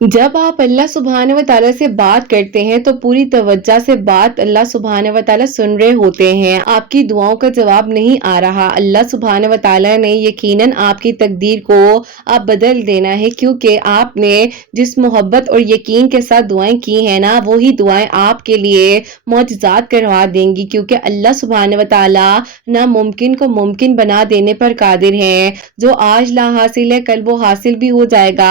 जब आप अल्लाह सुब्हान व तआला से बात करते हैं तो पूरी तवज्जो से बात अल्लाह सुब्हान व तआला सुन रहे होते हैं। आपकी दुआओं का जवाब नहीं आ रहा। अल्लाह सुब्हान व तआला ने यकीनन आपकी तकदीर को अब बदल देना है, क्योंकि आपने जिस मोहब्बत और यकीन के साथ दुआएं की हैं ना, वही दुआएं आपके लिए मौजज़ात करवा देंगी, क्योंकि अल्लाह सुब्हान व तआला नामुमकिन को मुमकिन बना देने पर कादिर हैं। जो आज ला हासिल है कल वो हासिल भी हो जाएगा।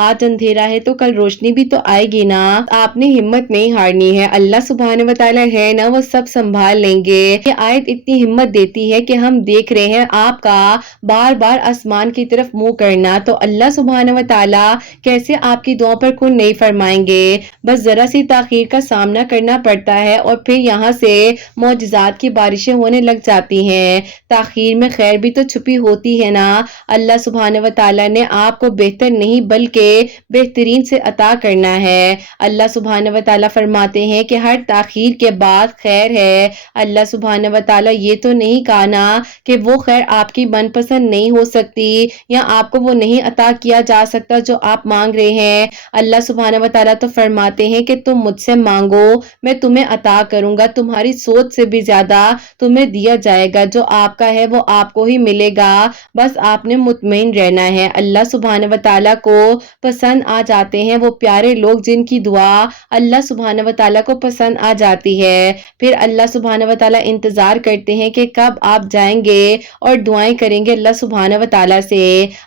आज अंधेरा है तो कल रोशनी भी तो आएगी ना। आपने हिम्मत नहीं हारनी है। अल्लाह सुब्हान व तआला है ना, वो सब संभाल लेंगे। ये आयत इतनी हिम्मत देती है कि हम देख रहे हैं आपका बार बार आसमान की तरफ मुंह करना, तो अल्लाह सुब्हान व तआला कैसे आपकी दुआ पर खून नहीं फरमाएंगे। बस जरा सी ताखीर का सामना करना पड़ता है और फिर यहाँ से मौजज़ात की बारिशें होने लग जाती हैं। ताखीर में खैर भी तो छुपी होती है ना। अल्लाह सुब्हान व तआला ने आपको बेहतर नहीं बल्कि बेहतरीन से अता करना है। अल्लाह सुब्हान व तआला फरमाते हैं कि हर ताखीर के बाद खैर है। अल्लाह सुब्हान व तआला ये तो नहीं कहा ना कि वो खैर आपकी मनपसंद नहीं हो सकती या आपको वो नहीं अता किया जा सकता जो आप मांग रहे हैं। अल्लाह सुब्हान व तआला तो फरमाते हैं कि तुम मुझसे मांगो, मैं तुम्हें अता करूंगा। तुम्हारी सोच से भी ज्यादा तुम्हें दिया जाएगा। जो आपका है वो आपको ही मिलेगा। बस आपने मुतमईन रहना है। अल्लाह सुब्हान व तआला को पसंद आ जाते हैं वो प्यारे लोग जिनकी दुआ अल्लाह सुब्हान व तआला को पसंद आ जाती है। फिर अल्लाह सुब्हान व तआला इंतजार करते हैं कि कब आप जाएंगे और दुआएं करेंगे अल्लाह सुब्हान व तआला से।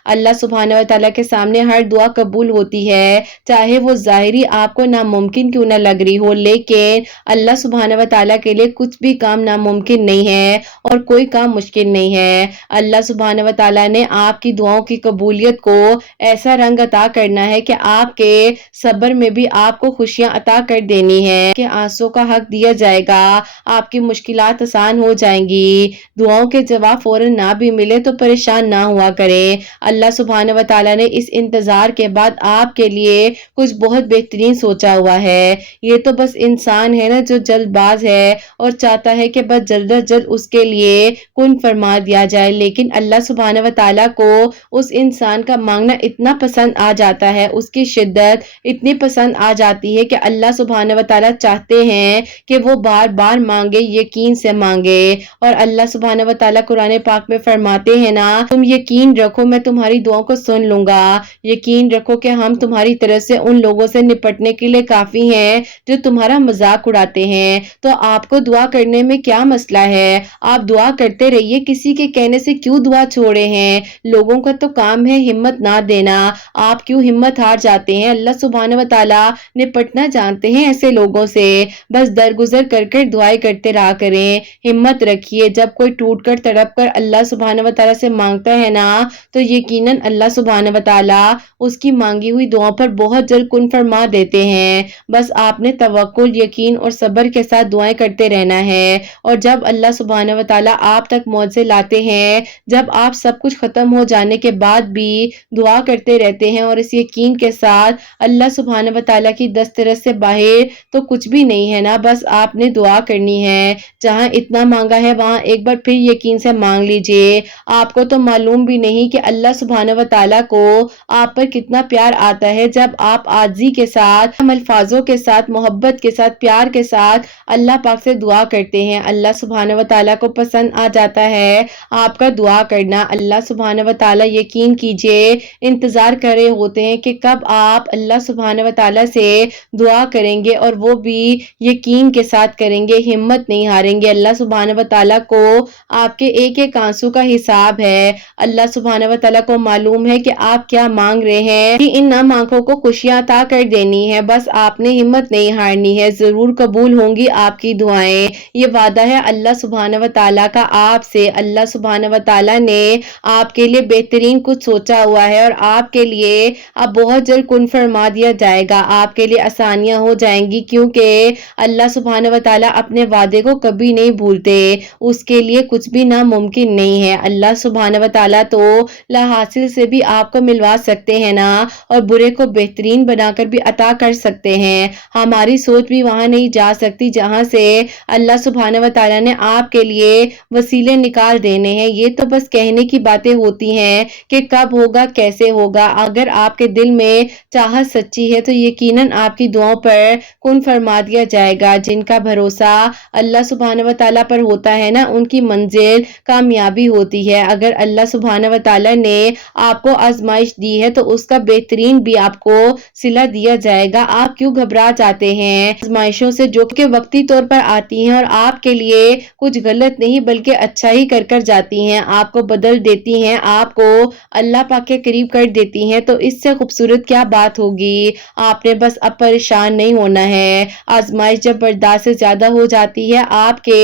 अल्लाह सुब्हान व तआला के सामने हर दुआ कबूल होती है, चाहे वो ज़ाहिरी आपको नामुमकिन क्यों न लग रही हो। लेकिन अल्लाह सुब्हान व तआला के लिए कुछ भी काम नामुमकिन नहीं है और कोई काम मुश्किल नहीं है। अल्लाह सुब्हान व तआला ने आपकी दुआओं की कबूलियत को ऐसा रंग अता करना है कि आपके सब्र में भी आपको खुशियां अता कर देनी है कि आंसू का हक दिया जाएगा, आपकी मुश्किलात आसान हो जाएंगी। दुआओं के जवाब फौरन ना भी मिले तो परेशान ना हुआ करें। अल्लाह सुब्हान व तआला ने इस इंतजार के बाद आपके लिए कुछ बहुत बेहतरीन सोचा हुआ है। ये तो बस इंसान है ना जो जल्दबाज है और चाहता है कि बस जल्द अज जल्द उसके लिए कुन फरमा दिया जाए, लेकिन अल्लाह सुब्हान व तआला को उस इंसान का मांगना इतना पसंद आ जाता है, उसकी शिद्दत इतनी पसंद आ जाती है कि अल्लाह सुब्हान व तआला चाहते हैं कि वो बार बार मांगे, यकीन से मांगे। और अल्लाह सुब्हान व तआला कुरान पाक में फरमाते हैं ना, तुम यकीन रखो मैं तुम्हारी दुआओं को सुन लूंगा। यकीन रखो कि हम तुम्हारी तरफ से उन लोगों से निपटने के लिए काफी हैं जो तुम्हारा मजाक उड़ाते हैं। तो आपको दुआ करने में क्या मसला है? आप दुआ करते रहिए, किसी के कहने से क्यों दुआ छोड़े हैं। लोगों का तो काम है हिम्मत ना देना, आप क्यों हिम्मत हार जाते हैं। अल्लाह सुब्हान व तआला निपटना जानते हैं ऐसे लोगों से। बस दरगुजर कर कर दुआएं करते रहा करें, हिम्मत रखिए। जब कोई टूट कर तड़प कर अल्लाह सुब्हान व तआला से मांगता है ना, तो यकीनन अल्लाह सुब्हान व तआला उसकी मांगी हुई दुआओं पर बहुत जल्द कुन फरमा देते हैं। बस आपने तवक्कुल, यकीन और सब्र के साथ दुआएं करते रहना है। और जब अल्लाह सुब्हान व तआला आप तक मौजज़े लाते हैं, जब आप सब कुछ खत्म हो जाने के बाद भी दुआ करते रहते हैं और इस यकीन के साथ अल्लाह सुब्हान व तआला की दस्तरस से बाहर तो कुछ भी नहीं है ना। बस आपने दुआ करनी है। जहां इतना मांगा है वहां एक बार फिर यकीन से मांग लीजिए। आपको तो मालूम भी नहीं कि अल्लाह सुब्हान व तआला को आप पर कितना प्यार आता है जब आप आजी के साथ, अल्फाजों के साथ, मोहब्बत के साथ, प्यार के साथ अल्लाह पाक से दुआ करते हैं। अल्लाह सुब्हान व तआला को पसंद आ जाता है आपका दुआ करना। अल्लाह सुब्हान व तआला, यकीन कीजिए, इंतजार कर रहे होते हैं कि कब आप अल्लाह सुब्हान व तआला से दुआ करेंगे और वो भी यकीन के साथ करेंगे, हिम्मत नहीं हारेंगे। अल्लाह सुब्हान व तआला को आपके एक एक आंसू का हिसाब है। अल्लाह सुब्हान व तआला को मालूम है कि आप क्या मांग रहे हैं, कि इन नाम आंखों को खुशियां अता कर देनी है। बस आपने हिम्मत नहीं हारनी है, जरूर कबूल होंगी आपकी दुआएं। ये वादा है अल्लाह सुब्हान व तआला का आपसे। अल्लाह सुब्हान व तआला ने आपके लिए बेहतरीन कुछ सोचा हुआ है और आपके लिए अब बहुत जल्द कुन फरमा दिया जाएगा। आपके लिए आसानियां हो जाएंगी, क्योंकि अल्लाह सुब्हान व तआला अपने वादे को कभी नहीं भूलते। उसके लिए कुछ भी नामुमकिन नहीं है। अल्लाह सुब्हान व तआला तो लाहासिल से भी आपको मिलवा सकते हैं ना, और बुरे को बेहतरीन बनाकर भी अता कर सकते हैं। हमारी सोच भी वहां नहीं जा सकती जहां से अल्लाह सुब्हान व तआला ने आपके लिए वसीले निकाल देने हैं। ये तो बस कहने की बातें होती हैं कि कब होगा, कैसे होगा। अगर आपके दिल में चाहत सच्ची है तो यकीनन आपकी दुआओं पर कौन फरमा दिया जाएगा। जिनका भरोसा अल्लाह सुब्हानहू व तआला पर होता है ना, उनकी मंजिल कामयाबी होती है। अगर अल्लाह सुब्हानहू व तआला ने आपको आजमाइश दी है तो उसका बेहतरीन भी आपको सिला दिया जाएगा। आप क्यों घबरा जाते हैं आजमाइशों से जो कि वक्ती तौर पर आती हैं और आपके लिए कुछ गलत नहीं बल्कि अच्छा ही कर कर जाती हैं, आपको बदल देती हैं, आपको अल्लाह पाक के करीब कर देती हैं। तो इससे खूबसूरत क्या बात होगी। आपने बस अब परेशान नहीं होना है। आजमाइश जब बर्दाश्त से ज्यादा हो जाती है, आपके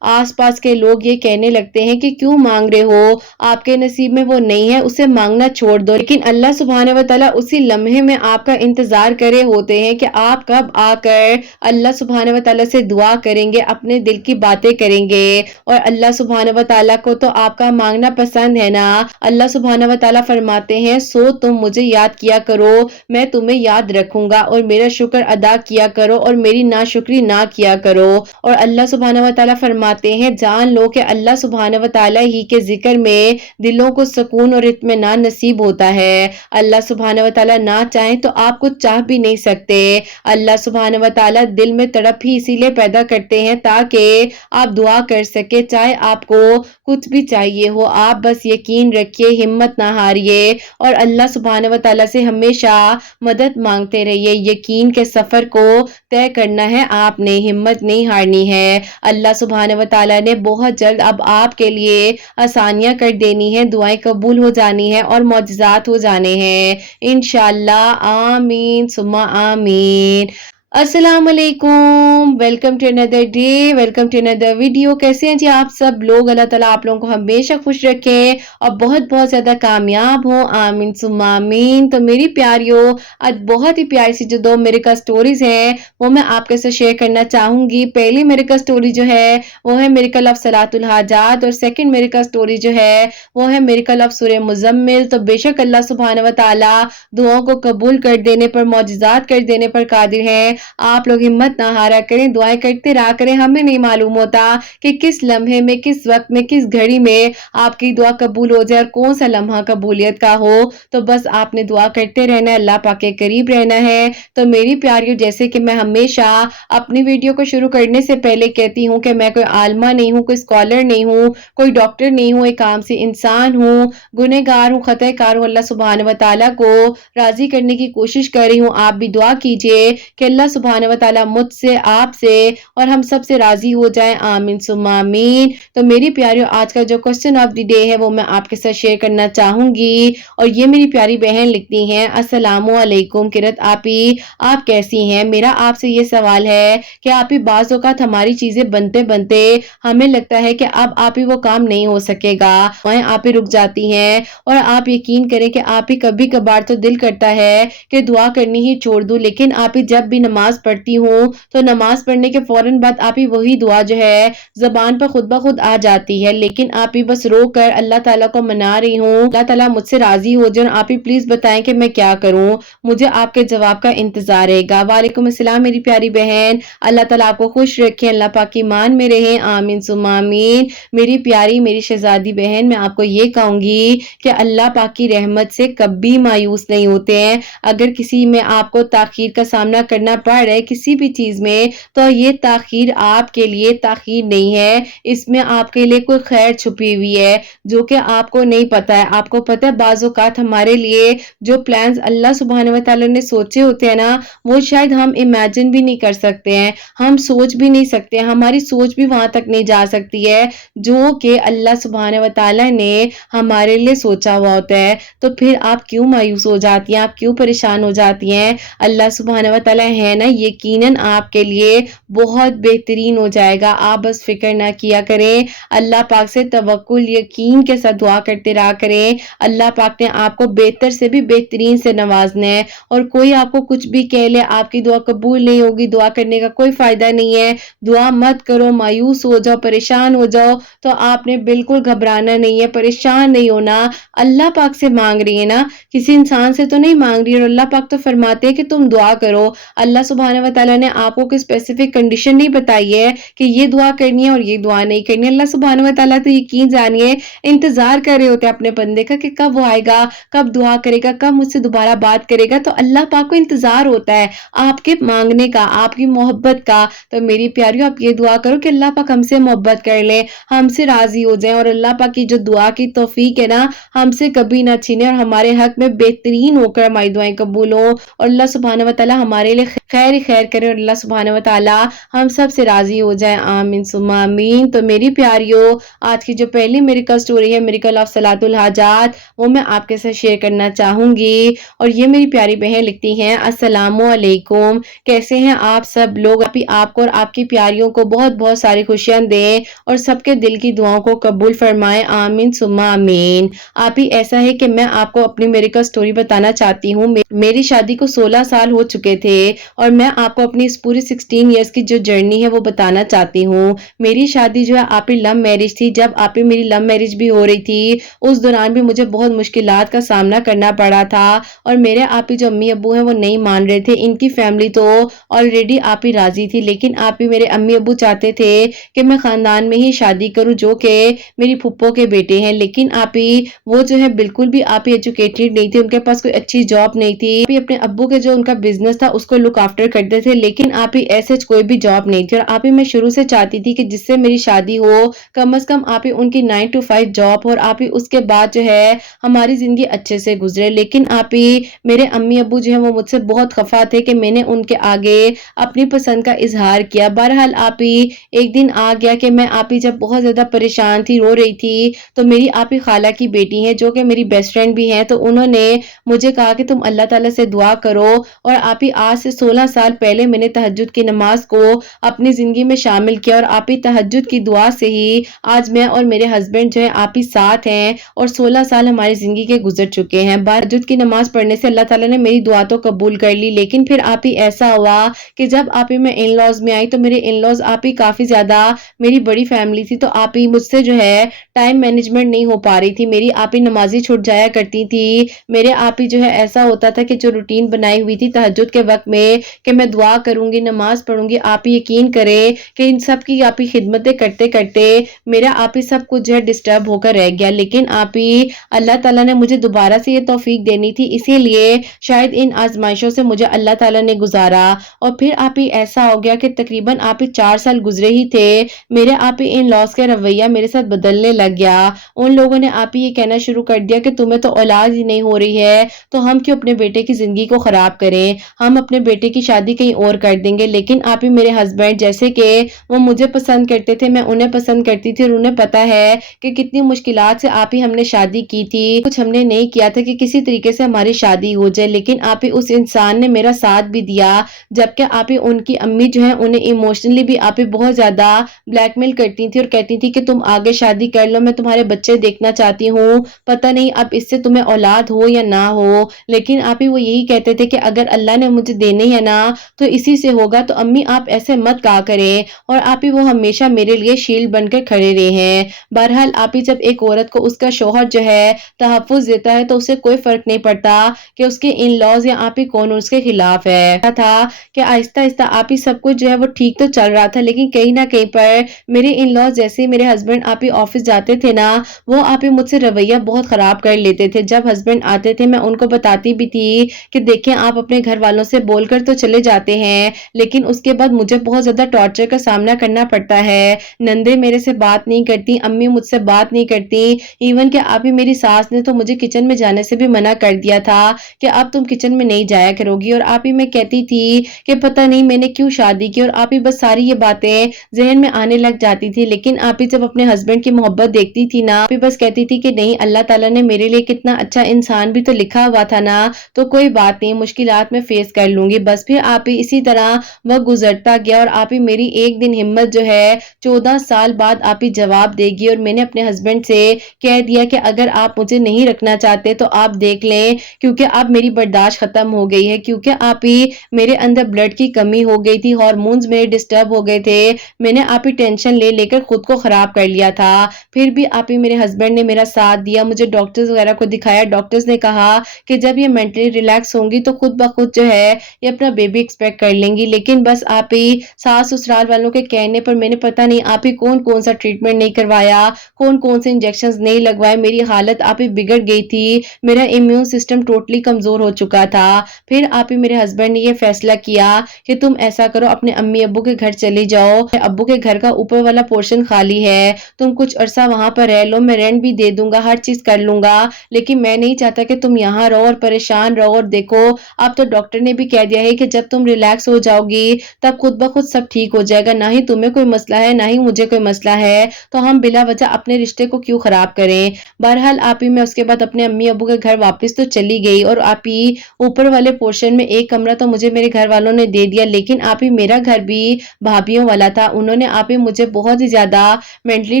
आसपास के लोग ये कहने लगते हैं कि क्यों मांग रहे हो, आपके नसीब में वो नहीं है, उसे मांगना छोड़ दो। लेकिन अल्लाह सुब्हानहू व तआला उसी लम्हे में आपका इंतजार करे होते हैं कि आप कब आकर अल्लाह सुब्हानहू व तआला से दुआ करेंगे, अपने दिल की बातें करेंगे। और अल्लाह सुब्हानहू व तआला को तो आपका मांगना पसंद है ना। अल्लाह सुब्हानहू व तआला फरमाते हैं, सो तुम मुझे याद किया करो, मैं तुम्हें याद रखूंगा, और मेरा शुक्र अदा किया करो और मेरी नाशुक्री ना किया करो। और अल्लाह सुब्हानहू व तआला फरमाते हैं, जान लो कि अल्लाह सुब्हानहू व तआला ही के जिक्र में दिलों को सुकून और इत्मीनान नसीब होता है। अल्लाह सुब्हानहू व तआला ना चाहे तो आप कुछ चाह भी नहीं सकते। अल्लाह सुब्हानहू व तआला दिल में तड़प ही इसीलिए पैदा करते हैं ताकि आप दुआ कर सके, चाहे आपको कुछ भी चाहिए हो। आप बस यकीन रखिए, हिम्मत ना हारिए और अल्लाह सुब्हानहू व तआला से हमेशा मदद मांगते रहिए। यकीन के सफर को तय करना है आपने, हिम्मत नहीं हारनी है। अल्लाह सुब्हानहू व तआला ने बहुत जल्द अब आपके लिए आसानियां कर देनी है, दुआएं कबूल हो जानी है और मौजज़ात हो जाने हैं इंशाअल्लाह। आमीन सुम्मा आमीन। अस्सलाम वालेकुम, welcome to another day, welcome to another video. कैसे हैं जी आप सब लोग। अल्लाह ताला आप लोगों को हमेशा खुश रखे और बहुत बहुत ज्यादा कामयाब हो, आमीन सुम्मा आमीन। तो मेरी प्यारियों, आज बहुत ही प्यारी सी जो 2 मेरिकल स्टोरीज हैं वो मैं आपके साथ शेयर करना चाहूंगी। पहली मेरिकल स्टोरी जो है वो है मेरिकल ऑफ सलातुल हाजात और सेकंड मेरिकल स्टोरी जो है वो है मेरिकल ऑफ सूरह मुज़म्मिल। तो बेशक अल्लाह सुब्हानहू व तआला दुआओं को कबूल कर देने पर, मौजज़ात कर देने पर कादिर है। आप लोग हिम्मत ना हारा करें, दुआएं करते रहा करें। हमें नहीं मालूम होता कि किस लम्हे में, किस वक्त में, किस घड़ी में आपकी दुआ कबूल हो जाए और कौन सा लम्हा कबूलियत का हो। तो बस आपने दुआ करते रहना है, अल्लाह पाक के करीब रहना है। तो मेरी प्यारियों, जैसे कि मैं हमेशा अपनी वीडियो को शुरू करने से पहले कहती हूँ कि मैं कोई आलमा नहीं हूँ, कोई स्कॉलर नहीं हूँ, कोई डॉक्टर नहीं हूँ, एक आम सी इंसान हूँ, गुनहगार हूँ, खताकार हूँ। अल्लाह सुब्हानहू व तआला को राजी करने की कोशिश कर रही हूँ। आप भी दुआ कीजिए कि अल्लाह सुब्हानहू व तआला मुझसे, आपसे और हम सब से राजी हो जाए, आमीन सुम्मा आमीन। तो मेरी प्यारियों, आज का जो क्वेश्चन ऑफ द डे है वो मैं आपके साथ शेयर करना चाहूंगी। और ये मेरी प्यारी बहन लिखती हैं, अस्सलामु अलैकुम किरत आपी, आप कैसी हैं। मेरा आपसे ये सवाल है कि आप ही बाज़ औक़ात हमारी चीजें बनते बनते हमें लगता है कि अब आप ही वो काम नहीं हो सकेगा, वहीं आप ही रुक जाती हैं। और आप यकीन करें कि आप ही कभी कभार तो दिल करता है कि दुआ करनी ही छोड़ दूं, लेकिन आप ही जब भी नमाज पढ़ती हूँ तो नमाज पढ़ने के फौरन बाद आप ही वही दुआ जो है जबान पर खुद ब खुद आ जाती है, लेकिन आप ही बस रो कर अल्लाह ताला को मना रही हूँ, अल्लाह ताला मुझसे राजी हो जाए। आप ही प्लीज बताएं कि मैं क्या करूँ, मुझे आपके जवाब का इंतजार रहेगा। वालेकुम अस्सलाम मेरी प्यारी बहन, अल्लाह ताला आपको खुश रखे, अल्लाह पाक की मान में रहे, आमीन सुम्मा आमीन। मेरी प्यारी, मेरी शहजादी बहन, मैं आपको ये कहूंगी कि अल्लाह पाक की रहमत से कभी मायूस नहीं होते हैं। अगर किसी में आपको ताखीर का सामना करना पड़ रहा है किसी भी चीज में, तो ये ताखीर आपके लिए ताखीर नहीं है, इसमें आपके लिए कोई खैर छुपी हुई है जो कि आपको नहीं पता है। आपको पता है बाज़ औक़ात हमारे लिए जो प्लान्स अल्लाह सुब्हानहू व तआला ने सोचे होते हैं ना, वो शायद हम इमेजिन भी नहीं कर सकते हैं, हम सोच भी नहीं सकते, हमारी सोच भी वहां तक नहीं जा सकती है जो कि अल्लाह सुब्हानहू व तआला ने हमारे लिए सोचा हुआ होता है। तो फिर आप क्यों मायूस हो जाती हैं, आप क्यों परेशान हो जाती हैं। अल्लाह सुब्हानहू व तआला है ना, यकीनन आपके लिए बहुत बेहतरीन हो जाएगा। आप बस फिक्र ना किया करें, अल्लाह पाक से तवक्कुल यकीन के साथ दुआ करते रहा करें। अल्लाह पाक ने आपको बेहतर से भी बेहतरीन से नवाजना है। और कोई आपको कुछ भी कह ले, आपकी दुआ कबूल नहीं होगी, दुआ करने का कोई फायदा नहीं है। दुआ मत करो, मायूस हो जाओ, परेशान हो जाओ, तो आपने बिल्कुल घबराना नहीं है, परेशान नहीं होना। अल्लाह पाक से मांग रही है ना, किसी इंसान से तो नहीं मांग रही। और अल्लाह पाक तो फरमाते हैं कि तुम दुआ करो, अल्लाह सुब्हानहू व तआला ने आपको कोई स्पेसिफिक कंडीशन नहीं बताई है कि ये दुआ करनी है और ये दुआ नहीं करनी है। अल्लाह सुब्हानहू व तआला तो यकीन जानिए इंतजार कर रहे होते हैं अपने बंदे का कि कब वो आएगा, कब दुआ करेगा, कब मुझसे दोबारा बात करेगा। तो अल्लाह पाक को इंतजार होता है आपके मांगने का, आपकी मोहब्बत का। तो मेरी प्यारियों, आप ये दुआ करो कि अल्लाह पाक हमसे मोहब्बत कर ले, हमसे राजी हो जाए और अल्लाह पाक की जो दुआ की तौफीक है ना, हमसे कभी ना छीने और हमारे हक में बेहतरीन होकर हमारी दुआएं कबूल हो और अल्लाह सुब्हानहू व तआला हमारे लिए खैर ही खैर करे और अल्लाह सुब्हानहू व तआला हम सब से राजी हो जाए। आमीन सुम्मा आमीन। तो मेरी प्यारियों, आज की जो पहली मेरिकल स्टोरी है, मेरिकल ऑफ सलातुल हाजात, वो मैं आपके साथ शेयर करना चाहूंगी। और ये मेरी प्यारी बहन लिखती हैं, अस्सलामु अलैकुम, कैसे हैं आप सब लोग? आपको और आपकी प्यारियों को बहुत बहुत सारी खुशियां दें और सबके दिल की दुआओं को कबूल फरमाएं। आमीन सुम्मा आमीन। आप ही ऐसा है कि मैं आपको अपनी मेरिकल स्टोरी बताना चाहती हूँ। मेरी शादी को 16 साल हो चुके थे और मैं आपको अपनी इस पूरी 16 इयर्स की जो जर्नी है वो बताना चाहती हूँ। मेरी शादी जो है आप ही लव मैरिज थी। जब आप ही मेरी लव मैरिज भी हो रही थी, उस दौरान भी मुझे बहुत मुश्किलात का सामना करना पड़ा था और मेरे आप ही जो अम्मी अब्बू हैं वो नहीं मान रहे थे। इनकी फैमिली तो ऑलरेडी आप ही राजी थी, लेकिन आप ही मेरे अम्मी अब्बू चाहते थे कि मैं खानदान में ही शादी करूं जो कि मेरी फुप्पो के बेटे हैं। लेकिन आप ही वो जो है बिल्कुल भी आप ही एजुकेटेड नहीं थे, उनके पास कोई अच्छी जॉब नहीं थी। आप ही अपने अब्बू के जो उनका बिजनेस था उसको लुक आफ्टर करते थे, लेकिन आप ही ऐसे कोई भी जॉब नहीं थी। और आप ही मैं शुरू से चाहती थी कि जिससे मेरी शादी हो, कम से कम आप ही उनकी 9 to 5 जॉब हो और आप ही उसके बाद जो है हमारी जिंदगी अच्छे से गुजरे। लेकिन आप ही मेरे अम्मी अब्बू जो है वो मुझसे बहुत खफा थे कि मैंने उनके आगे अपनी पसंद का इजहार किया। बहरहाल आप ही एक दिन आ गया कि मैं आप ही जब बहुत ज्यादा परेशान थी, रो रही थी, तो मेरी आप ही खाला की बेटी है जो कि मेरी बेस्ट फ्रेंड भी है, तो उन्होंने मुझे कहा कि तुम अल्लाह ताला से दुआ करो। और आप ही आज से 16 साल पहले मैंने तहज्जुद की नमाज को अपनी जिंदगी में शामिल किया और आप ही तहज्जुद की दुआ से ही आज मैं और मेरे हस्बैंड जो है आप ही साथ हैं और 16 साल हमारी जिंदगी के गुजर चुके हैं। तहज्जुद की नमाज पढ़ने से अल्लाह ताला ने मेरी दुआ तो कबूल कर ली, लेकिन फिर आप ही ऐसा हुआ कि जब आप ही मैं इन लॉज में आई तो मेरे इन लॉज आप ही काफी ज्यादा मेरी बड़ी फैमिली थी, तो आप ही मुझसे जो है टाइम मैनेजमेंट नहीं हो पा रही थी। मेरी आप ही नमाजी छूट जाया करती थी। मेरे आप ही जो है ऐसा होता था कि जो रूटीन बनाई हुई थी तहज्जुद के वक्त में कि मैं दुआ करूंगी, नमाज पढ़ूंगी, आप ही यकीन करें कि इन सब की आप ही खिदमतें करते करते मेरा आप ही सब कुछ जो है डिस्टर्ब होकर रह गया। लेकिन आप ही अल्लाह ताला ने मुझे दोबारा से ये तौफीक देनी थी, इसीलिए शायद इन आजमाइशों से मुझे अल्लाह ताला ने गुजारा। और फिर आप ही ऐसा हो गया कि तकरीबन आप ही 4 साल गुजरे ही थे, मेरे आप ही इन लॉस का रवैया मेरे साथ बदलने लग गया। उन लोगों ने आप ही ये कहना शुरू कर दिया कि तुम्हें तो औलाद ही नहीं हो रही है, तो हम क्यों अपने बेटे की जिंदगी को खराब करें, हम अपने बेटे की शादी कहीं और कर देंगे। लेकिन आप ही मेरे हस्बैंड जैसे कि वो मुझे पसंद करते थे, मैं उन्हें पसंद करती थी और उन्हें पता है कि कितनी मुश्किलात से आप ही हमने शादी की थी। कुछ हमने नहीं किया था कि किसी तरीके से हमारी शादी हो जाए, लेकिन आप ही उस इंसान ने मेरा साथ भी दिया। जबकि आप ही उनकी अम्मी जो है उन्हें इमोशनली भी आप ही बहुत ज्यादा ब्लैकमेल करती थी और कहती थी कि तुम आगे शादी कर लो, मैं तुम्हारे बच्चे देखना चाहती हूँ, पता नहीं अब इससे तुम्हें औलाद हो या ना हो। लेकिन आप ही वो यही कहते थे कि अगर अल्लाह ने मुझे देने है ना तो इसी से होगा, तो अम्मी आप ऐसे मत कहा करें। और आप ही वो हमेशा मेरे लिए शील्ड बनकर खड़े रहे हैं। बहरहाल आप ही जब एक औरत को उसका शौहर जो है तहफ्फुज देता है तो उसे कोई फर्क नहीं पड़ता कि उसके इन लॉज या आप ही कौन उसके खिलाफ है। था कि आहिस्ता आहिस्ता आप ही सब कुछ जो है वो ठीक तो चल रहा था, लेकिन कहीं ना कहीं पर मेरे इन लॉज जैसे मेरे हस्बैंड आप ही ऑफिस जाते थे ना, वो आप ही मुझसे रवैया बहुत खराब कर लेते थे। जब हस्बैंड आते थे मैं उनको बताती भी थी कि देखें आप अपने घर वालों से बोलकर तो चले जाते हैं, लेकिन उसके बाद मुझे बहुत ज्यादा टॉर्चर का सामना करना पड़ता है। नंदे मेरे से बात नहीं करती, अम्मी मुझसे बात नहीं करती, इवन कि आप ही मेरी सास ने तो मुझे किचन में जाने से भी मना कर दिया था कि अब तुम किचन में नहीं जाया करोगी। और आप ही मैं कहती थी कि पता नहीं मैंने क्यों शादी की, और आप ही बस सारी ये बातें जहन में आने लग जाती थी। लेकिन आप ही जब अपने हस्बैंड की मोहब्बत देखती थी ना, आप ही बस कहती थी कि नहीं अल्लाह ताला ने मेरे लिए कितना अच्छा इंसान भी तो लिखा हुआ था ना, तो कोई बात नहीं, मुश्किलात में फेस कर लूंगी। बस फिर आप ही इसी तरह वह गुजरता गया और आप ही मेरी एक दिन हिम्मत जो है 14 साल बाद आप ही जवाब देगी। और मैंने अपने हस्बैंड से कह दिया कि अगर आप मुझे नहीं रखना चाहते तो आप देख लें, क्योंकि अब मेरी बर्दाश्त खत्म हो गई है, क्योंकि आप ही मेरे अंदर ब्लड की कमी हो गई थी, हार्मोन्स मेरे डिस्टर्ब हो गए थे, मैंने आप ही टेंशन ले लेकर खुद को खराब कर लिया था। फिर भी आप ही मेरे हस्बैंड ने मेरा साथ दिया, मुझे डॉक्टर्स वगैरह को दिखाया। डॉक्टर्स ने कहा कि जब ये मेंटली रिलैक्स होंगी तो खुद ब खुद जो है ये अपना अपना बेबी एक्सपेक्ट कर लेंगी, लेकिन बस आप ही सास ससुराल वालों के कहने पर मैंने पता नहीं आप ही कौन कौन सा ट्रीटमेंट नहीं करवाया, कौन कौन से इंजेक्शन नहीं लगवाए, मेरी हालत आप ही बिगड़ गई थी, मेरा इम्यून सिस्टम टोटली कमजोर हो चुका था। फिर आप ही मेरे हस्बैंड ने ये फैसला किया कि तुम ऐसा करो, अपने अम्मी अब्बू के घर चली जाओ, अब्बू के घर का ऊपर वाला पोर्शन खाली है, तुम कुछ अरसा वहां पर रह लो, मैं रेंट भी दे दूंगा, हर चीज कर लूंगा, लेकिन मैं नहीं चाहता कि तुम यहाँ रहो और परेशान रहो। और देखो अब तो डॉक्टर ने भी कह दिया है कि जब तुम रिलैक्स हो जाओगी तब खुद ब खुद सब ठीक हो जाएगा, ना ही तुम्हें कोई मसला है ना ही मुझे कोई मसला है, तो हम बिला वजह अपने रिश्ते को क्यों खराब करें। बहरहाल आप ही मैं उसके बाद अपने अम्मी अब्बू के घर वापस तो चली गई, और आप ही ऊपर वाले पोर्शन में एक कमरा तो मुझे मेरे घर वालों ने दे दिया, लेकिन आप ही मेरा घर भी भाभीियों वाला था। उन्होंने आप ही मुझे बहुत ही ज्यादा मेंटली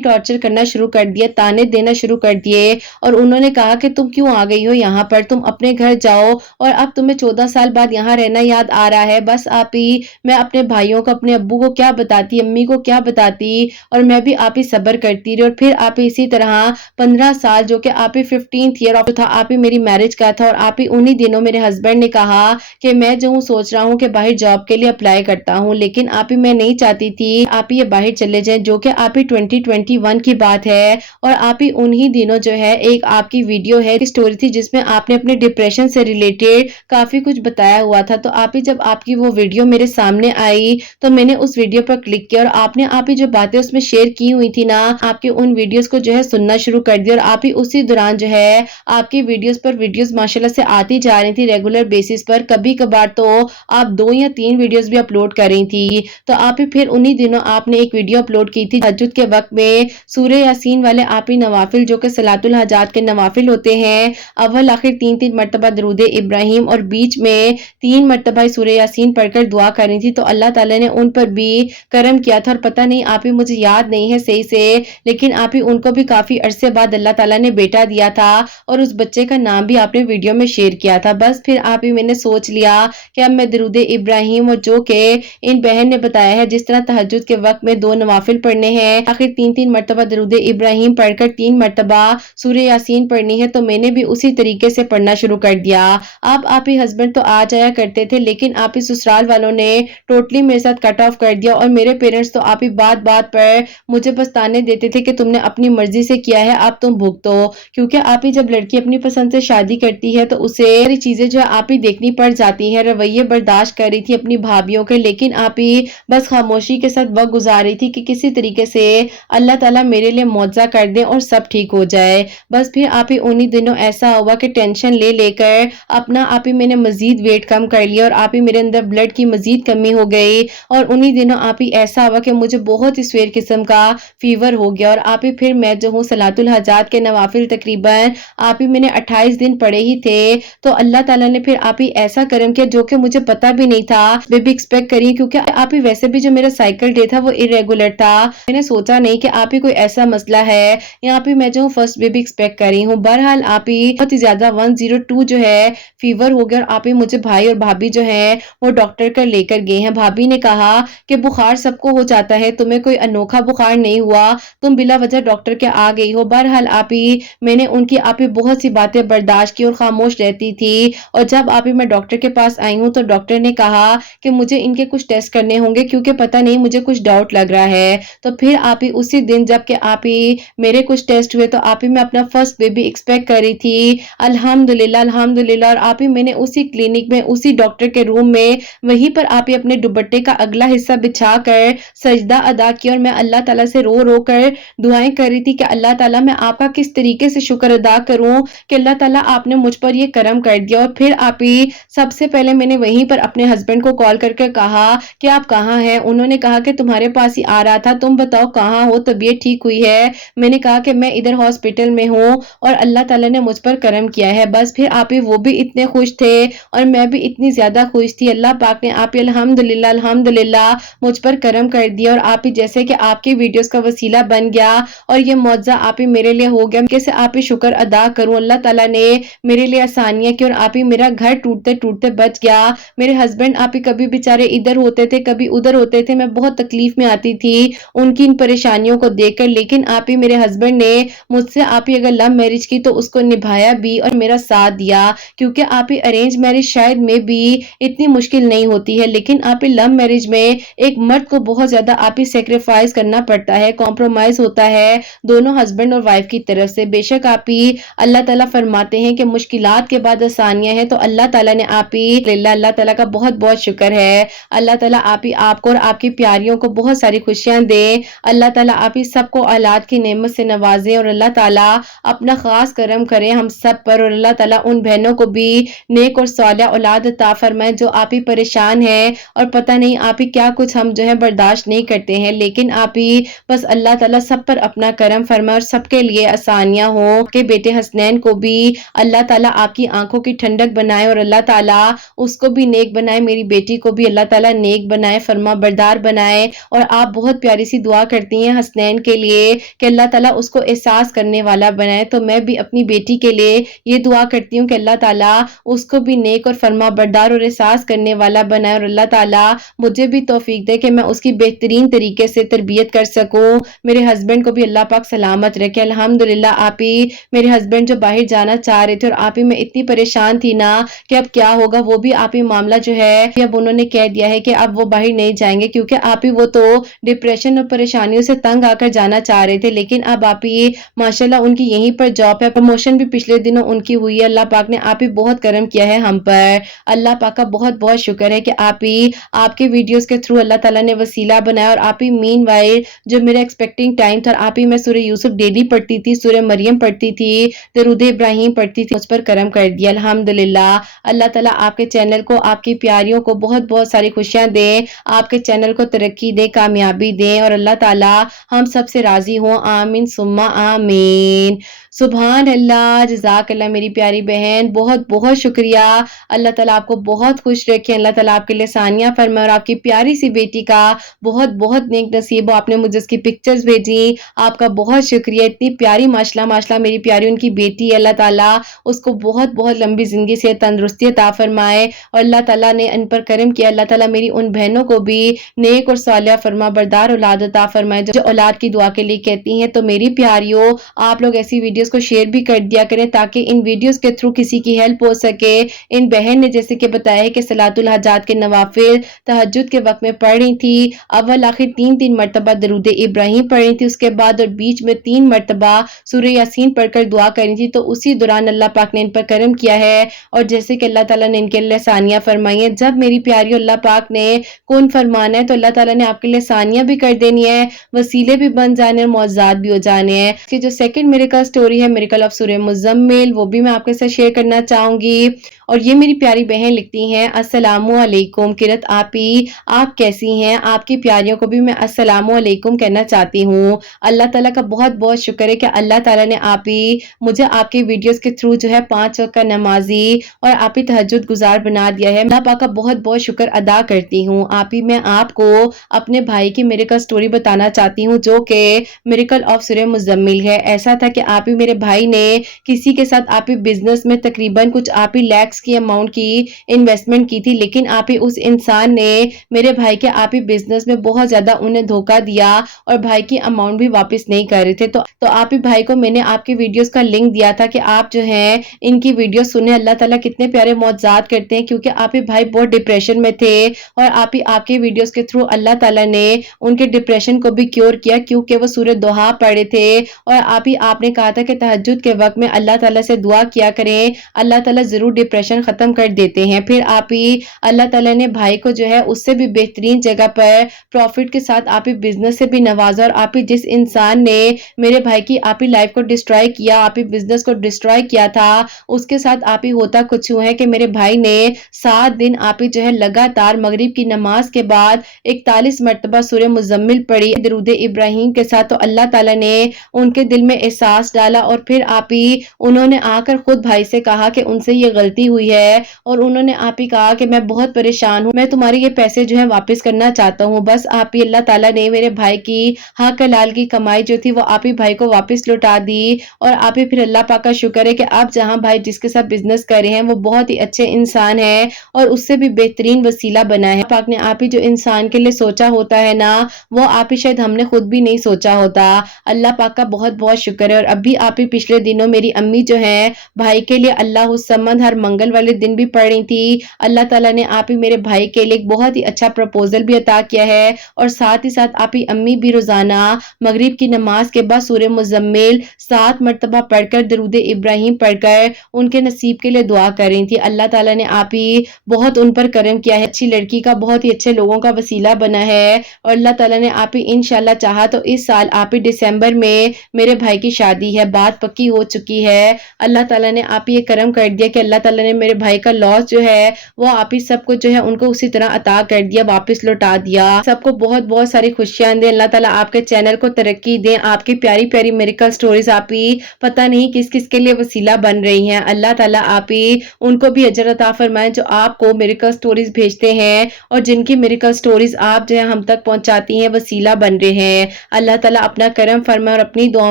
टॉर्चर करना शुरू कर दिया, ताने देना शुरू कर दिए, और उन्होंने कहा कि तुम क्यों आ गई हो यहाँ पर, तुम अपने घर जाओ, और अब तुम्हें 14 साल बाद यहाँ रहना याद आ रहा है। बस आप ही मैं अपने भाइयों को, अपने अब्बू को क्या बताती, अम्मी को क्या बताती, और मैं भी आप ही सब्र करती रही। और फिर आप ही इसी तरह 15 साल, जो कि आप ही 15th ईयर ऑफ था, आप ही मेरी मैरिज का था, और आप ही उन्हीं दिनों मेरे हस्बैंड ने कहा कि मैं जो हूँ सोच रहा हूँ कि बाहर जॉब के लिए अप्लाई करता हूँ, लेकिन आप ही मैं नहीं चाहती थी आप ही ये बाहर चले जाएं, जो कि आप ही 2021 की बात है। और आप ही उन्हीं दिनों जो है एक आपकी वीडियो है, स्टोरी थी, जिसमें आपने अपने डिप्रेशन से रिलेटेड काफी कुछ बताया हुआ था। तो आप ही जब आपकी वो वीडियो मेरे सामने आई तो मैंने उस वीडियो पर क्लिक किया, और आपने आप ही जो बातें उसमें शेयर की हुई थी ना, आपके उन वीडियोस को जो है सुनना शुरू कर दिया, और आप ही उसी दौरान जो है आपकी वीडियोस पर वीडियोस माशाल्लाह से आती जा रही थी रेगुलर बेसिस पर, कभी कभार तो आप 2 या 3 वीडियोस भी अपलोड कर रही थी। तो आप ही फिर उन्हीं दिनों आपने एक वीडियो अपलोड की थी तहज्जुद के वक्त में, सूरह यासीन वाले आप ही नवाफिल, जो कि सलातुल हाजात के नवाफिल होते हैं, अव्वल आखिर 3-3 मरतबा दरूद इब्राहिम, और बीच में 3 मरतबा सूरह यासीन पढ़कर दुआ कर रही थी। तो अल्लाह ताला ने उन पर भी करम किया था, और पता नहीं आप ही मुझे याद नहीं है सही से, लेकिन आप ही उनको भी काफी अरसे बाद अल्लाह ताला ने बेटा दिया था, और उस बच्चे का नाम भी आपने वीडियो में शेयर किया था। बस फिर आप ही मैंने सोच लिया कि अब मैं दरूद इब्राहिम, और जो कि इन बहन ने बताया है जिस तरह तहज्जुद के वक्त में 2 नवाफिल पढ़ने हैं, आखिर 3-3 मरतबा दरूद इब्राहिम पढ़कर 3 मरतबा सूरह यासीन पढ़नी है, तो मैंने भी उसी तरीके से पढ़ना शुरू कर दिया। अब आप ही हस्बैंड तो आ जाया करते थे, लेकिन आप ही ससुराल वालों ने टोटली मेरे साथ कट ऑफ कर दिया, और मेरे पेरेंट्स तो आप ही बात बात पर मुझे बस ताने देते थे कि तुमने अपनी मर्जी से किया है, अब तुम भुगतो। क्योंकि आप ही जब लड़की अपनी पसंद से शादी करती है तो उसे सारी चीजें जो है आप ही देखनी पड़ जाती हैं। रवैये बर्दाश्त कर रही थी अपनी भाभीियों के, लेकिन आप ही बस खामोशी के साथ वक्त गुजार रही थी कि किसी तरीके से अल्लाह ताला मेरे लिए मुआवजा कर दे और सब ठीक हो जाए। बस फिर आप ही उन्हीं दिनों ऐसा हुआ कि टेंशन ले लेकर अपना आप ही मैंने मजीद वेट कम कर लिया, और आप ही मेरे अंदर ब्लड की मजीद कमी हो गई, और उन्हीं दिनों आप ही ऐसा हुआ कि मुझे बहुत ही सवेर किस्म का फीवर हो गया। और आप ही फिर मैं जो हूँ सलातुल हाजात के नवाफिल तकरीबन आप ही मैंने 28 दिन पढ़े ही थे, तो अल्लाह ताला ने फिर आप ही ऐसा करम किया जो कि मुझे पता भी नहीं था, बेबी एक्सपेक्ट करी, क्योंकि आप ही वैसे भी जो मेरा साइकिल डे था वो इरेगुलर था, मैंने सोचा नहीं कि आप ही कोई ऐसा मसला है, यहाँ पे मैं जो फर्स्ट बेबी एक्सपेक्ट कर रही हूँ। बहरहाल आप ही बहुत ही ज्यादा 102 जो है फीवर हो गया, और आप ही मुझे भाई और भाभी जो है वो डॉक्टर कर लेकर गए हैं। भाभी ने कहा कि बुखार सबको हो जाता है, तुम्हें कोई अनोखा बुखार नहीं हुआ, तुम बिला वजह डॉक्टर के आ गई हो। बहरहाल आप ही मैंने उनकी आप ही बहुत सी बातें बर्दाश्त की और खामोश रहती थी, और जब आप ही मैं डॉक्टर के पास आई हूँ तो डॉक्टर ने कहा कि मुझे इनके कुछ टेस्ट करने होंगे, क्योंकि पता नहीं मुझे कुछ डाउट लग रहा है। तो फिर आप ही उसी दिन जबकि आप ही मेरे कुछ टेस्ट हुए तो आप ही मैं अपना फर्स्ट बेबी एक्सपेक्ट कर रही थी, अल्हम्दुलिल्लाह अल्हम्दुलिल्लाह। और आप ही मैंने उसी क्लिनिक में उसी डॉक्टर के रूम में वहीं पर आप ही अपने दुपट्टे का अगला हिस्सा बिछा कर सजदा अदा किया, और मैं अल्लाह ताला से रो रो कर दुआएं कर रही थी कि अल्लाह ताला मैं आपका किस तरीके से शुक्र अदा करूं कि अल्लाह ताला आपने मुझ पर ये करम कर दिया। और फिर आप ही सबसे पहले मैंने वहीं पर अपने हस्बैंड को कॉल करके कहा कि आप कहाँ हैं। उन्होंने कहा कि तुम्हारे पास ही आ रहा था, तुम बताओ कहाँ हो, तबीयत ठीक हुई है। मैंने कहा कि मैं इधर हॉस्पिटल में हूँ और अल्लाह ताला ने मुझ पर करम किया है। बस फिर आप ही वो भी इतने खुश थे और मैं भी इतनी ज्यादा खुश थी। अल्लाह पाक ने आप ही अल्हम्दुलिल्लाह अल्हम्दुलिल्लाह मुझ पर करम कर दिया, और आप ही जैसे कि आपकी वीडियोस का वसीला बन गया और ये मौजज़ा आप ही मेरे लिए हो गया। कैसे आप ही शुक्र अदा करूं, अल्लाह ताला ने मेरे लिए आसानियां की और आप ही मेरा घर टूटते टूटते बच गया। मेरे हस्बैंड आप ही कभी बेचारे इधर होते थे कभी उधर होते थे, मैं बहुत तकलीफ में आती थी उनकी इन परेशानियों को देखकर, लेकिन आप ही मेरे हस्बैंड ने मुझसे आप ही अगर लव मैरिज की तो उसको निभाया भी और मेरा साथ दिया, क्योंकि आप ही अरेंज मैरिज शायद में भी इतनी मुश्किल नहीं होती है, लेकिन आप लव मैरिज में एक मर्द को बहुत ज्यादा आप सेक्रीफाइस करना पड़ता है, कॉम्प्रोमाइज होता है दोनों हस्बैंड और वाइफ की तरफ से। बेशक आप ही अल्लाह ताला फरमाते हैं कि मुश्किलात के बाद आसानियां हैं, तो अल्लाह ताला ने आप ही अल्लाह ताला का बहुत बहुत शुक्र है। अल्लाह ताला आप ही आपको और आपकी प्यारियों को बहुत सारी खुशियां दे। अल्लाह ताला आप ही सबको औलाद की नेमत से नवाजे और अल्लाह ताला अपना खास करम करे हम सब पर, और अल्लाह ताला उन बहनों को भी नेक और सालिह औलाद अता फरमाए जो आप ही परेशान है और पता नहीं आप ही क्या कुछ हम जो है बर्दाश्त नहीं करते हैं, लेकिन आप ही बस अल्लाह ताला सब पर अपना करम फरमाए और सबके लिए आसानियां हो। के बेटे हसनैन को भी अल्लाह ताला आपकी आंखों की ठंडक बनाए और अल्लाह ताला उसको भी नेक बनाए, मेरी बेटी को भी अल्लाह ताला नेक बनाए, फरमा बरदार बनाए। और आप बहुत प्यारी सी दुआ करती हैं हसनैन के लिए कि अल्लाह ताला उसको एहसास करने वाला बनाए, तो मैं भी अपनी बेटी के लिए ये दुआ करती हूँ कि अल्लाह ताला उसको भी नेक और फरमा बरदार और एहसास करने वाला बनाए, और अल्लाह ताला मुझे भी तौफीक दे कि मैं उसकी बेहतरीन तरीके से तरबियत कर सकूं। मेरे हस्बैंड को भी अल्लाह पाक सलामत रखे। अल्हम्दुलिल्लाह आप ही मेरे हस्बैंड जो बाहर जाना चाह रहे थे और आप ही मैं इतनी परेशान थी ना कि अब क्या होगा, वो भी आप ही मामला जो है अब उन्होंने कह दिया है कि अब वो बाहर नहीं जाएंगे, क्योंकि आप ही वो तो डिप्रेशन और परेशानियों से तंग आकर जाना चाह रहे थे, लेकिन अब आप ही माशाल्लाह उनकी यहीं पर जॉब है, प्रमोशन भी पिछले दिनों उनकी हुई है। अल्लाह पाक ने आप ही बहुत करम किया है हम पर। अल्लाह पाक का बहुत बहुत शुक्र है कि आप ही आपके वीडियोस के थ्रू अल्लाह ताला ने वसीला बनाया, और आप ही मीनवाइल जो मेरा एक्सपेक्टिंग टाइम था, आप ही मैं सूरह यूसुफ डेली पढ़ती थी, सूरह मरियम पढ़ती थी, दरूद इब्राहिम पढ़ती थी, उस पर करम कर दिया अल्हम्दुलिल्लाह। अल्लाह ताला आपके चैनल को, आपकी प्यारियों को बहुत बहुत सारी खुशियां दे, आपके चैनल को तरक्की दे, कामयाबी दे, और अल्लाह ताला हम सब से राजी हो, आमीन सुम्मा आमीन। सुभान अल्लाह, जज़ाक अल्लाह मेरी प्यारी बहन, बहुत बहुत शुक्रिया। अल्लाह ताला आपको बहुत खुश रखे, अल्लाह ताला आपके लिए सानिया फरमाए, और आपकी प्यारी सी बेटी का बहुत बहुत नेक नसीब हो। आपने मुझे उसकी पिक्चर्स भेजी, आपका बहुत शुक्रिया। इतनी प्यारी माशाल्लाह माशाल्लाह मेरी प्यारी उनकी बेटी है, अल्लाह ताला उसको बहुत बहुत लंबी जिंदगी से तंदुरुस्ती अता फरमाए, और अल्लाह ताला ने इन पर करम किया। अल्लाह ताला मेरी उन बहनों को भी नेक और सालिह फरमा बरदार औलाद अता फरमाए जो औलाद की दुआ के लिए कहती हैं। तो मेरी प्यारियों, आप लोग ऐसी वीडियोस को शेयर भी कर दिया करें ताकि इन वीडियोस के थ्रू किसी की हेल्प हो सके। इन बहन ने जैसे कि बताया है कि सलातुल हजात के नवाफिल तहज्जुद के वक्त में पढ़ रही थी, अव्वल आखिर 3-3 मरतबा दरूद इब्राहिम पढ़ रही थी, उसके बाद और बीच में 3 मरतबा सूरह यासीन पढ़कर दुआ कर रही थी। तो उसी दौरान अल्लाह पाक ने इन पर करम किया है, और जैसे कि अल्लाह ताला ने इनके लिए सानिया फरमाई है। जब मेरी प्यारी अल्लाह पाक ने कौन फरमाना है तो अल्लाह ताला ने आपके लिए सानिया भी कर देनी है, वसीले भी बन जाने और मौजाद भी हो जाने हैं। इसकी जो सेकंड मिरेकल स्टोरी है, मिरेकल ऑफ सूरह मुज़म्मिल, वो भी मैं आपके साथ शेयर करना चाहूंगी। और ये मेरी प्यारी बहन लिखती हैं, अस्सलामु अलैकुम किरत आपी, आप कैसी हैं? आपकी प्यारियों को भी मैं अस्सलामु अलैकुम कहना चाहती हूँ। अल्लाह ताला का बहुत बहुत शुक्र है कि अल्लाह ताला ने आप ही मुझे आपके वीडियोस के थ्रू जो है 5 वक्त का नमाजी और आप ही तहज्जुद गुजार बना दिया है। अल्लाह पाक का बहुत बहुत शुक्र अदा करती हूँ। आप ही मैं आपको अपने भाई की मिरेकल स्टोरी बताना चाहती हूँ, जो कि मिरेकल ऑफ सूरह मुज़म्मिल है। ऐसा था कि आप ही मेरे भाई ने किसी के साथ आप ही बिजनेस में तकरीबन कुछ आप ही लैक्स की अमाउंट की इन्वेस्टमेंट की थी, लेकिन आप ही उस इंसान ने मेरे भाई के आप ही बिजनेस में बहुत ज्यादा उन्हें धोखा दिया और भाई की अमाउंट भी वापस नहीं कर रहे थे। तो आप ही भाई को मैंने आपके वीडियोस का लिंक दिया था कि आप जो है इनकी वीडियो सुने। अल्लाह ताला कितने प्यारे मौजज़ात करते हैं, क्योंकि आप ही भाई बहुत डिप्रेशन में थे और आप ही आपके वीडियोस के थ्रू अल्लाह ताला ने उनके डिप्रेशन को भी क्योर किया, क्योंकि वो सूरह दोहा पढ़े थे। और आप ही आपने कहा था कि तहज्जुद के वक्त में अल्लाह ताला से दुआ किया करें, अल्लाह ताला जरूर डिप्रेशन खत्म कर देते हैं। फिर आप ही अल्लाह ताला ने भाई को जो है उससे भी बेहतरीन जगह पर प्रॉफिट के साथ आप ही बिजनेस से भी नवाजा, और आप ही जिस इंसान ने मेरे भाई की आप ही लाइफ को डिस्ट्रॉय किया, आप ही बिजनेस को डिस्ट्रॉय किया था, उसके साथ आप ही होता कुछ हुआ है कि मेरे भाई ने 7 दिन आप ही जो है लगातार मगरिब की नमाज के बाद 41 मरतबा सूरह मुज़म्मिल पढ़ी दरूद इब्राहिम के साथ। तो अल्लाह ताला ने उनके दिल में एहसास डाला, और फिर आप ही उन्होंने आकर खुद भाई से कहा कि उनसे ये गलती हुई है, और उन्होंने आप ही कहा कि मैं बहुत परेशान हूँ, मैं तुम्हारे ये पैसे जो है वापस करना चाहता हूँ। बस आप ही अल्लाह ताला ने मेरे भाई की हक हलाल की कमाई जो थी वो आप ही भाई को वापस लौटा दी। और आप ही फिर अल्लाह पाक का शुक्र है कि आप जहाँ भाई जिसके साथ बिजनेस कर रहे हैं वो बहुत ही अच्छे इंसान है और उससे भी बेहतरीन वसीला बना है। पाक ने आप ही जो इंसान के लिए सोचा होता है ना, वो आप ही शायद हमने खुद भी नहीं सोचा होता। अल्लाह पाक का बहुत बहुत शुक्र है। और अभी आप ही पिछले दिनों मेरी अम्मी जो है भाई के लिए अल्लाह समद हर मंगल मंगल वाले दिन भी पढ़ रही थी, अल्लाह ताला ने आप ही मेरे भाई के लिए एक बहुत ही अच्छा प्रपोजल भी अता किया है। और साथ ही साथ आप ही अम्मी भी रोजाना मगरिब की नमाज के बाद सूरह मुज़म्मिल 7 मरतबा पढ़कर दरूद इब्राहिम पढ़कर उनके नसीब के लिए दुआ कर रही थी। अल्लाह ताला ने आप ही बहुत उन पर करम किया है, अच्छी लड़की का, बहुत ही अच्छे लोगों का वसीला बना है। और अल्लाह ताला ने आप ही इंशाल्लाह चाहा तो इस साल आप ही दिसंबर में मेरे भाई की शादी है, बात पक्की हो चुकी है। अल्लाह ताला ने आप ही ये करम कर दिया कि अल्लाह ताला ने मेरे भाई का लॉस जो है वो आप ही सबको जो है उनको उसी तरह अता कर दिया, वापस लौटा दिया। सबको बहुत बहुत सारी खुशियां दें, अल्लाह ताला आपके चैनल को तरक्की दें, आपकी प्यारी प्यारी मिरेकल स्टोरीज आप ही पता नहीं किस किस के लिए वसीला बन रही हैं। अल्लाह ताला आप ही उनको भी अजर अता फरमाएं जो आपको मिरेकल स्टोरीज भेजते हैं और जिनकी मिरेकल स्टोरीज आप जो है हम तक पहुंचाती हैं, वसीला बन रहे हैं। अल्लाह ताला अपना करम फरमाए और अपनी दुआ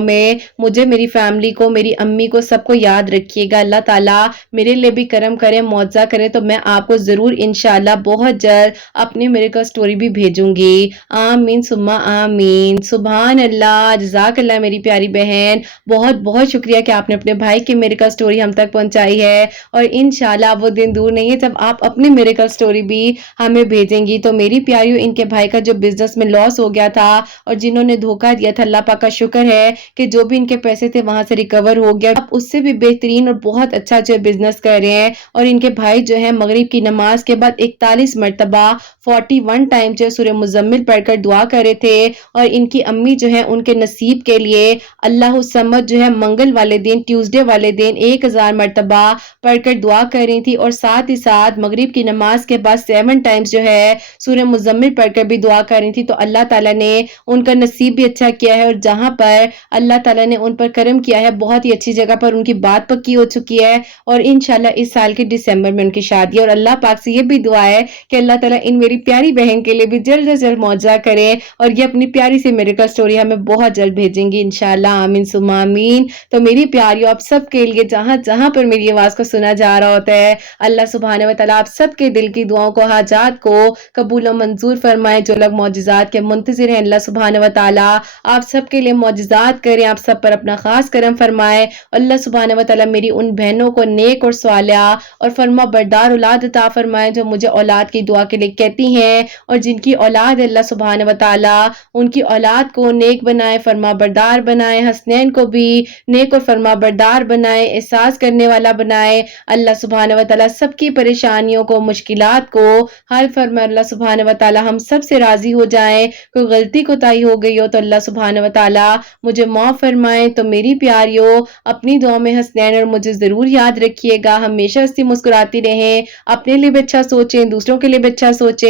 में मुझे, मेरी फैमिली को, मेरी अम्मी को, सबको याद रखिएगा। अल्लाह ताला मेरे लिए भी करम करे, मुआवजा करे तो मैं आपको जरूर इंशाल्लाह बहुत जल्द अपनी मिरेकल स्टोरी भी भेजूंगी। आमीन सुम्मा आमीन। सुभान अल्लाह, जज़ाकल्लाह मेरी प्यारी बहन, बहुत बहुत शुक्रिया कि आपने अपने भाई की मिरेकल स्टोरी हम तक पहुंचाई है। और इंशाल्लाह वो दिन दूर नहीं है जब आप अपनी मिरेकल स्टोरी भी हमें भेजेंगी। तो मेरी प्यारियों, इनके भाई का जो बिजनेस में लॉस हो गया था और जिन्होंने धोखा दिया था, अल्लाह पाक का शुक्र है कि जो भी इनके पैसे थे वहां से रिकवर हो गया, अब उससे भी बेहतरीन और बहुत अच्छा जो बिजनेस कर रहे हैं। और इनके भाई जो है मगरिब की नमाज के बाद 41 मरतबा 41 टाइम जो सूरह मुज़म्मिल पढ़कर दुआ कर रहे थे। और इनकी अम्मी जो है उनके नसीब के लिए अल्लाह समद जो है मंगल वाले दिन, ट्यूसडे वाले दिन 1000 मरतबा पढ़कर दुआ कर रही थी। और साथ ही साथ मगरिब की नमाज के बाद 7 टाइम्स जो है सूरह मुज़म्मिल पढ़कर भी दुआ कर रही थी। तो अल्लाह ताला ने उनका नसीब भी अच्छा किया है और जहां पर अल्लाह ताला ने उन पर करम किया है, बहुत ही अच्छी जगह पर उनकी बात पक्की हो चुकी है। और इंशाल्लाह इस साल के दिसंबर में उनकी शादी है। और अल्लाह पाक से ये भी दुआ है कि अल्लाह ताला इन मेरी प्यारी बहन के लिए भी जल्द से जल्द मौजा करे और ये अपनी प्यारी सी मिरेकल स्टोरी हमें बहुत जल्द भेजेंगी इंशाल्लाह। आमीन सुम्मा आमीन। तो मेरी प्यारियों, आप सबके लिए जहां जहां पर मेरी आवाज को सुना जा रहा होता है, अल्लाह सुब्हानहू व तआला आप सबके दिल की दुआओं को, हाजात को कबूल और मंजूर फरमाए। जो लोग मौजिज़ात के मुंतज़िर हैं, अल्लाह सुब्हानहू व तआला आप सबके लिए मौजिज़ात करें, आप सब पर अपना खास करम फरमाए। अल्लाह सुब्हानहू व तआला मेरी उन बहनों को नेक और स्वालिहा और फरमा बरदार औलाद अता फरमाए जो मुझे औलाद की दुआ के लिए कहती हैं और जिनकी औलाद अल्लाह सुब्हानहू व तआला उनकी औलाद को नेक बनाए, फरमा बरदार बनाए, हसनैन को भी नेक और फरमा बरदार बनाए, एहसास करने वाला बनाए। अल्लाह सुब्हानहू व तआला सबकी परेशानियों को, मुश्किलात को हल फरमाए। अल्लाह सुब्हानहू व तआला हम सब से राजी हो जाए। कोई गलती कोताही हो गई हो तो अल्लाह सुब्हानहू व तआला मुझे माफ फरमाए। तो मेरी प्यारियों, अपनी दुआ में हसनैन और मुझे जरूर याद रखिएगा, हमेशा हंसी मुस्कुराती रहें, अपने लिए भी अच्छा सोचें, दूसरों के लिए भी अच्छा सोचें।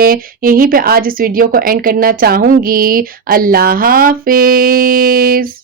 यहीं पे आज इस वीडियो को एंड करना चाहूंगी। अल्लाह हाफिज।